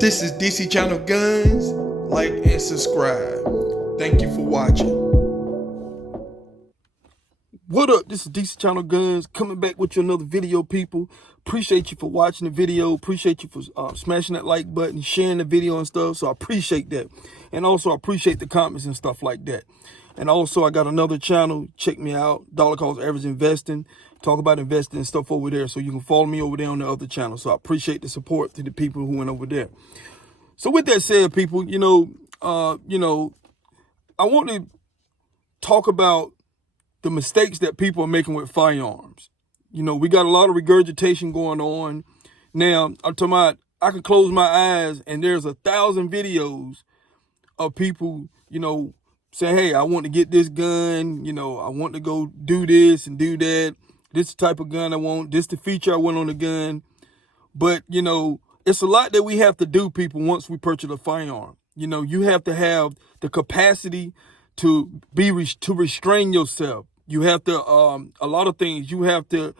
This is DC Channel Guns. Like and subscribe. Thank you for watching. What up? This is DC Channel Guns coming back with you another video, people. Appreciate you for watching the video. Appreciate you for smashing that like button, sharing the video and stuff. So I appreciate that. And also I appreciate the comments and stuff like that. And also I got another channel. Check me out. Dollar Cost Average Investing. Talk about investing and stuff over there. So you can follow me over there on the other channel. So I appreciate the support to the people who went over there. So with that said, people, I want to talk about the mistakes that people are making with firearms. We got a lot of regurgitation going on. Now, I'm talking about, I can close my eyes and there's 1,000 videos of people, saying, hey, I want to get this gun. I want to go do this and do that. This type of gun I want. This the feature I want on the gun. But, it's a lot that we have to do, people, once we purchase a firearm. You have to have the capacity to restrain yourself. You have to, a lot of things. You have to,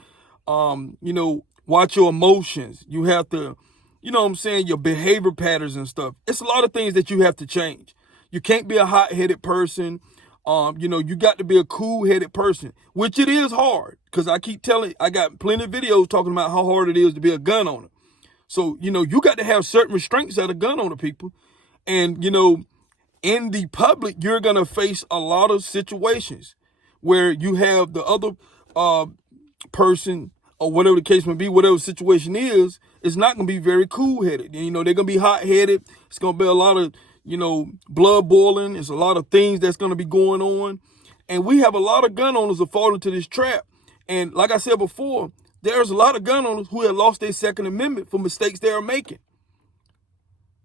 watch your emotions. You have to, your behavior patterns and stuff. It's a lot of things that you have to change. You can't be a hot-headed person. You got to be a cool-headed person, which it is hard. Because I keep telling, I got plenty of videos talking about how hard it is to be a gun owner. So, you got to have certain restraints as a gun owner, people. And, in the public, you're going to face a lot of situations where you have the other person or whatever the case may be, whatever the situation is, it's not going to be very cool-headed. They're going to be hot-headed. It's going to be a lot of, blood boiling. There's a lot of things that's going to be going on. And we have a lot of gun owners that fall into this trap. And like I said before, there's a lot of gun owners who have lost their Second Amendment for mistakes they are making.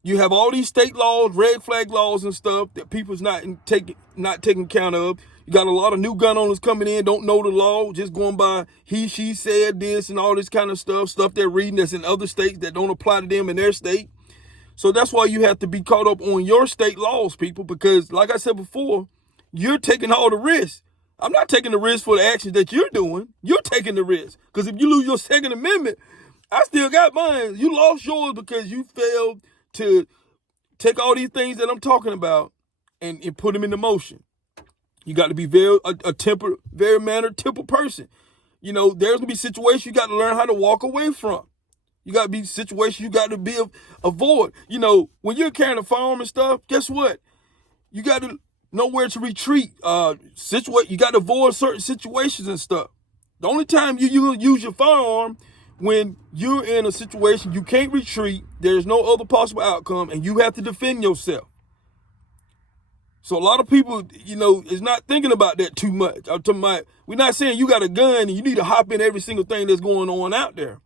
You have all these state laws, red flag laws and stuff that people's not taking account of. You got a lot of new gun owners coming in, don't know the law, just going by he, she said this and all this kind of stuff they're reading that's in other states that don't apply to them in their state. So that's why you have to be caught up on your state laws, people, because like I said before, you're taking all the risks. I'm not taking the risk for the actions that you're doing. You're taking the risk. Because if you lose your Second Amendment, I still got mine. You lost yours because you failed to take all these things that I'm talking about and put them into motion. You got to be very mannered-tempered person. There's going to be situations you got to learn how to walk away from. You got to be situations you got to avoid. When you're carrying a firearm and stuff, guess what? You got to know where to retreat. You got to avoid certain situations and stuff. The only time you use your firearm when you're in a situation you can't retreat, there's no other possible outcome, and you have to defend yourself. So a lot of people, is not thinking about that too much. I'm talking about, we're not saying you got a gun and you need to hop in every single thing that's going on out there.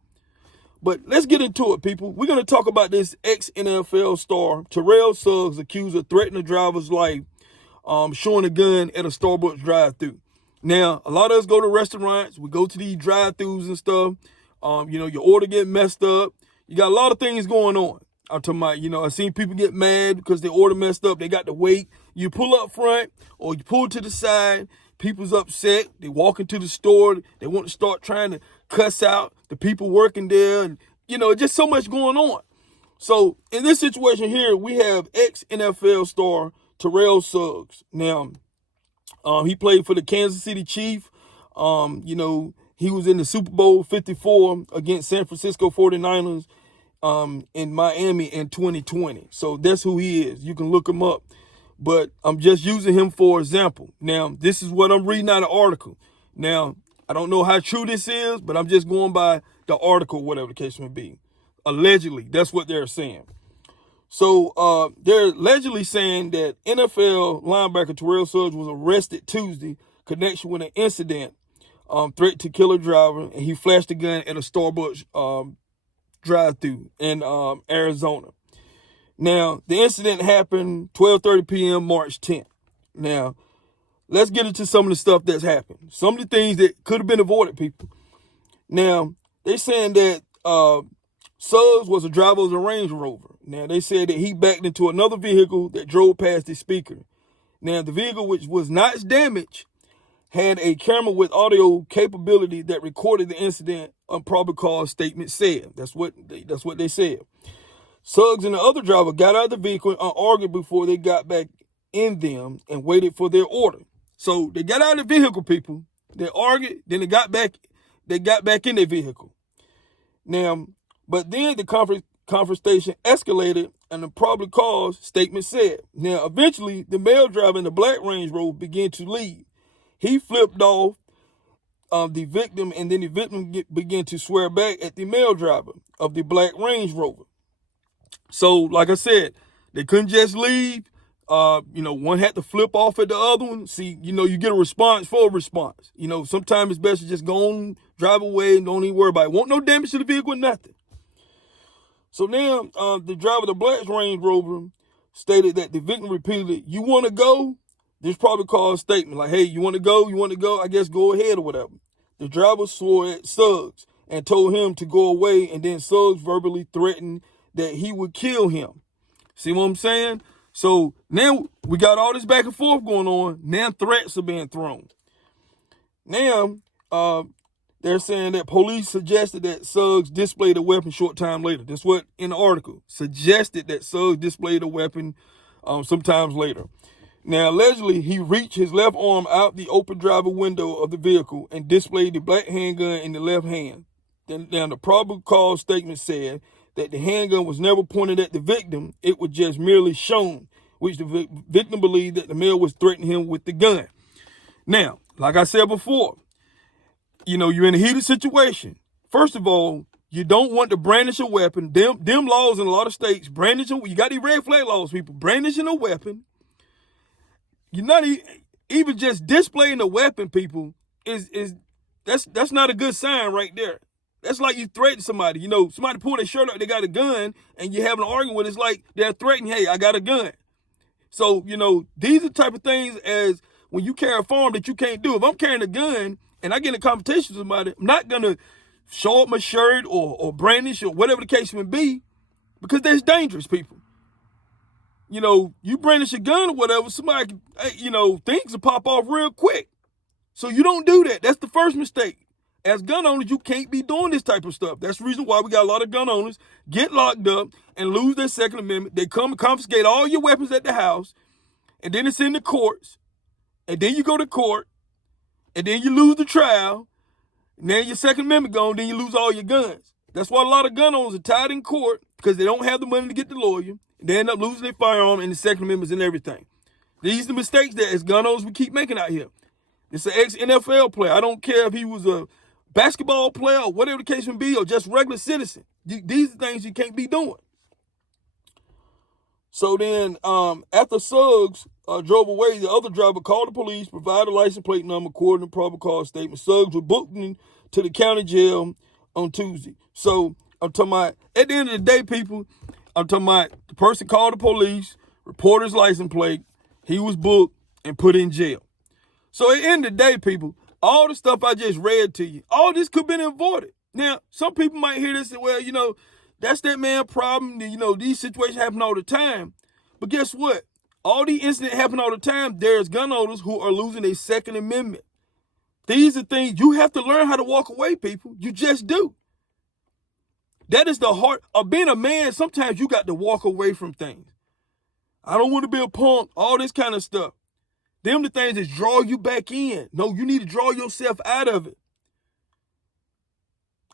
But let's get into it, people. We're going to talk about this ex-NFL star, Terrell Suggs, accused of threatening a driver's life, showing a gun at a Starbucks drive-thru. Now, a lot of us go to restaurants. We go to these drive-thrus and stuff. Your order get messed up. You got a lot of things going on. I'm talking about, I've seen people get mad because their order messed up. They got to wait. You pull up front or you pull to the side. People's upset. They walk into the store. They want to start trying to cuss out the people working there. And, just so much going on. So in this situation here, we have ex-NFL star Terrell Suggs. Now, he played for the Kansas City Chiefs. He was in the Super Bowl 54 against San Francisco 49ers in Miami in 2020. So that's who he is. You can look him up. But I'm just using him for example. Now, this is what I'm reading out of the article. Now, I don't know how true this is, but I'm just going by the article, whatever the case may be. Allegedly, that's what they're saying. So they're allegedly saying that NFL linebacker Terrell Suggs was arrested Tuesday in connection with an incident, threat to kill a driver, and he flashed a gun at a Starbucks drive-thru in Arizona. Now, the incident happened 12:30 p.m. March 10th. Now, let's get into some of the stuff that's happened. Some of the things that could have been avoided, people. Now, they're saying that Suggs was a driver of a Range Rover. Now, they said that he backed into another vehicle that drove past the speaker. Now, the vehicle, which was not damaged, had a camera with audio capability that recorded the incident, probable cause statement said. That's what they said. Suggs and the other driver got out of the vehicle and argued before they got back in them and waited for their order. So they got out of the vehicle, people. They argued, then they got back in their vehicle. Now, but then the confrontation escalated and the probable cause statement said. Now, eventually, the male driver in the black Range Rover began to leave. He flipped off the victim, and then the victim began to swear back at the male driver of the black Range Rover. So, like I said, they couldn't just leave. One had to flip off at the other one. See, you get a response for a response. Sometimes it's best to just go on, drive away, and don't even worry about it. Won't no damage to the vehicle or nothing. So now, the driver of the black Range Rover stated that the victim repeatedly, "You want to go?" This probably caused a statement like, "Hey, you want to go? You want to go? I guess go ahead," or whatever. The driver swore at Suggs and told him to go away, and then Suggs verbally threatened that he would kill him. See what I'm saying? So now we got all this back and forth going on. Now threats are being thrown. Now, they're saying that police suggested that Suggs displayed a weapon short time later. That's what in the article suggested, that Suggs displayed a weapon sometimes later. Now, allegedly, he reached his left arm out the open driver window of the vehicle and displayed the black handgun in the left hand. Now, the probable cause statement said that the handgun was never pointed at the victim. It was just merely shown, which the victim believed that the male was threatening him with the gun. Now, like I said before, you're in a heated situation. First of all, you don't want to brandish a weapon. Them laws in a lot of states, you got these red flag laws, people. Brandishing a weapon, you're not even just displaying a weapon, people, that's not a good sign right there. That's like you threaten somebody. Somebody pull their shirt up, they got a gun, and you have an argument with it. It's like they're threatening, "Hey, I got a gun." So, these are the type of things as when you carry a firearm that you can't do. If I'm carrying a gun and I get in a competition with somebody, I'm not going to show up my shirt or brandish or whatever the case may be, because that's dangerous, people. You brandish a gun or whatever, somebody, things will pop off real quick. So you don't do that. That's the first mistake. As gun owners, you can't be doing this type of stuff. That's the reason why we got a lot of gun owners get locked up and lose their Second Amendment. They come and confiscate all your weapons at the house, and then it's in the courts, and then you go to court, and then you lose the trial, and then your Second Amendment gone, then you lose all your guns. That's why a lot of gun owners are tied in court, because they don't have the money to get the lawyer. They end up losing their firearm and the Second Amendments and everything. These are the mistakes that as gun owners we keep making out here. It's an ex-NFL player. I don't care if he was a basketball player or whatever the case may be, or just regular citizen. These are things you can't be doing. So then, after Suggs drove away, the other driver called the police, provided a license plate number according to probable cause statement. Suggs was booked to the county jail on Tuesday. So I'm talking about, at the end of the day, people, I'm talking about the person called the police, reported his license plate, he was booked and put in jail. So at the end of the day, people, all the stuff I just read to you, all this could have been avoided. Now, some people might hear this and, well, that's that man's problem. These situations happen all the time. But guess what? All these incidents happen all the time. There's gun owners who are losing their Second Amendment. These are things you have to learn how to walk away, people. You just do. That is the heart of being a man. Sometimes you got to walk away from things. I don't want to be a punk, all this kind of stuff. Them the things that draw you back in. No, you need to draw yourself out of it.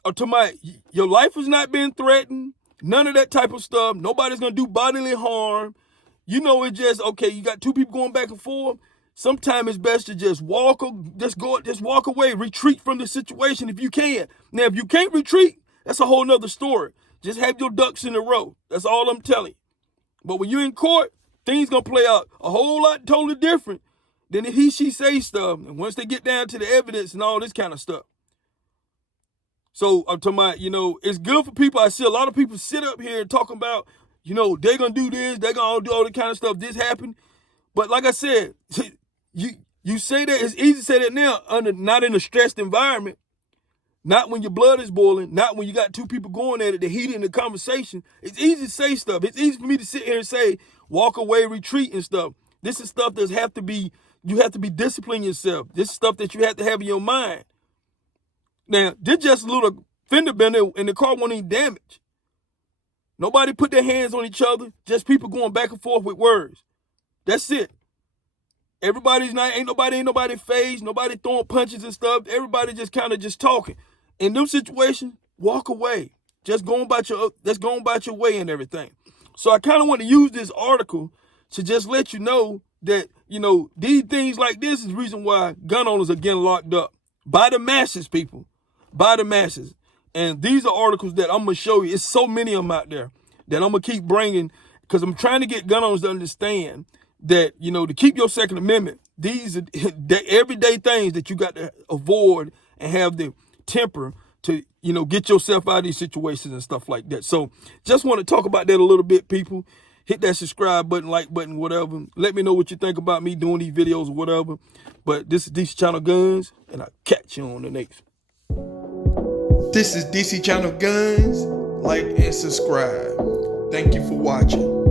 Or to your life is not being threatened. None of that type of stuff. Nobody's going to do bodily harm. It's just, okay, you got two people going back and forth. Sometimes it's best to just walk away, retreat from the situation if you can. Now, if you can't retreat, that's a whole nother story. Just have your ducks in a row. That's all I'm telling you. But when you're in court, things going to play out a whole lot totally different than if she say stuff. And once they get down to the evidence and all this kind of stuff. So I'm talking about, it's good for people. I see a lot of people sit up here and talk about, they're going to do this, they're going to do all the kind of stuff. This happened. But like I said, you say that, it's easy to say that now, not in a stressed environment, not when your blood is boiling, not when you got two people going at it, the heat in the conversation. It's easy to say stuff. It's easy for me to sit here and say, walk away, retreat and stuff. This is stuff that you have to be disciplining yourself. This is stuff that you have to have in your mind. Now, this just a little fender bender and the car won't even damage. Nobody put their hands on each other. Just people going back and forth with words. That's it. Ain't nobody phased. Nobody throwing punches and stuff. Everybody just kind of just talking. In them situations, walk away. Just going about your way and everything. So I kind of want to use this article to just let you know that, these things like this is the reason why gun owners are getting locked up. By the masses, people. By the masses. And these are articles that I'm going to show you. It's so many of them out there that I'm going to keep bringing because I'm trying to get gun owners to understand that, to keep your Second Amendment, these are the everyday things that you got to avoid and have the temper to, get yourself out of these situations and stuff like that. So just want to talk about that a little bit, people. Hit that subscribe button, like button, whatever. Let me know what you think about me doing these videos or whatever. But this is DC Channel Guns, and I'll catch you on the next. This is DC Channel Guns. Like and subscribe. Thank you for watching.